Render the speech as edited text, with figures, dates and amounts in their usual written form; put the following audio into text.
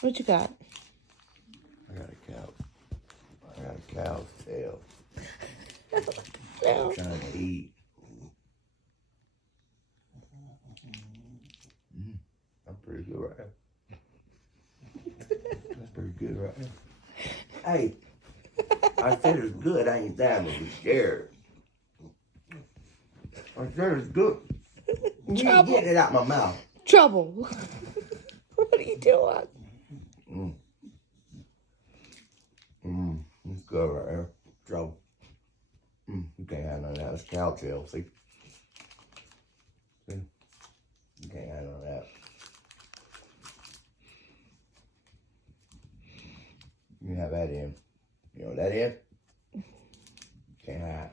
What you got? I got a cow. I got a cow's tail. No. I'm trying to eat. That's pretty good right there. That's pretty good right there. Hey, I said it's good. I ain't that much scared. I said it's good. You ain't getting it out my mouth. Trouble. What are you doing? It's good right there. Trouble. You can't have none of that. It's cow tail, see? See? You can't have none of that. You have that in. You know that in? Can't have.